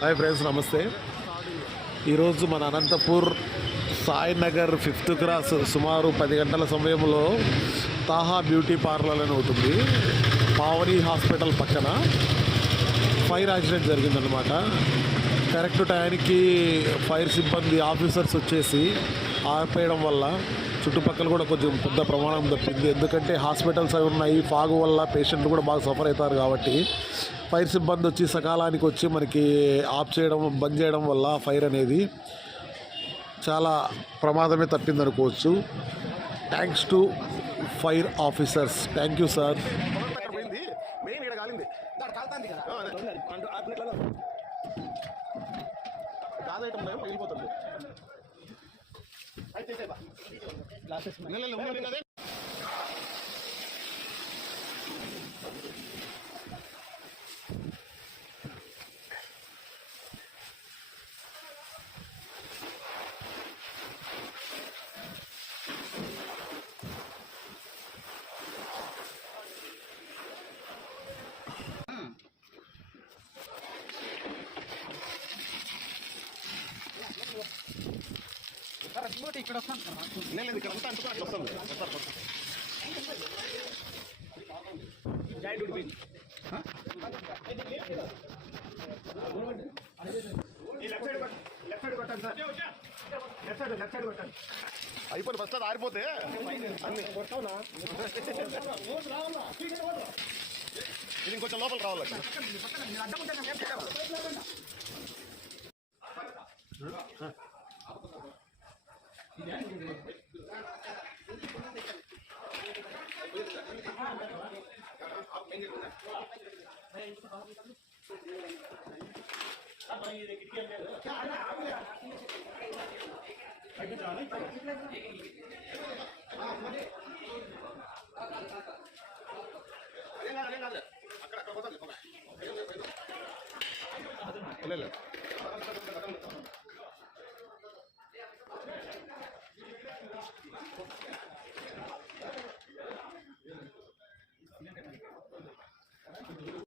Hi friends, నమస్తే. ఈరోజు మన అనంతపూర్ సాయినగర్ 5th క్రాస్ సుమారు 10 గంటల సమయంలో తాహా బ్యూటీ పార్లర్ అని అవుతుంది. పావని హాస్పిటల్ పక్కన ఫైర్ యాక్సిడెంట్ జరిగిందనమాట. కరెక్ట్ టైంకి ఫైర్ సిబ్బంది ఆఫీసర్స్ వచ్చేసి ఆపేయడం వల్ల చుట్టుపక్కల కూడా కొంచెం పెద్ద ప్రమాణం తప్పింది. ఎందుకంటే హాస్పిటల్స్ అవి ఉన్నాయి, ఫాగ్ వల్ల పేషెంట్లు కూడా బాగా సఫర్ అవుతారు. కాబట్టి ఫైర్ సిబ్బంది వచ్చి సకాలానికి వచ్చి మనకి ఆఫ్ చేయడం, బంద్ చేయడం వల్ల ఫైర్ అనేది చాలా ప్రమాదమే తప్పిందనుకోవచ్చు. Thanks to fire officers. Thank you sir. ఇక్కడ వస్తాను, ఇక్కడ అంతా అంటుకుని అట్లా వస్తుంది. అయిపోయి ఫస్ట్ అది ఆరిపోతే ఇది ఇంకొంచెం లోపల రావాలి. అక్కడ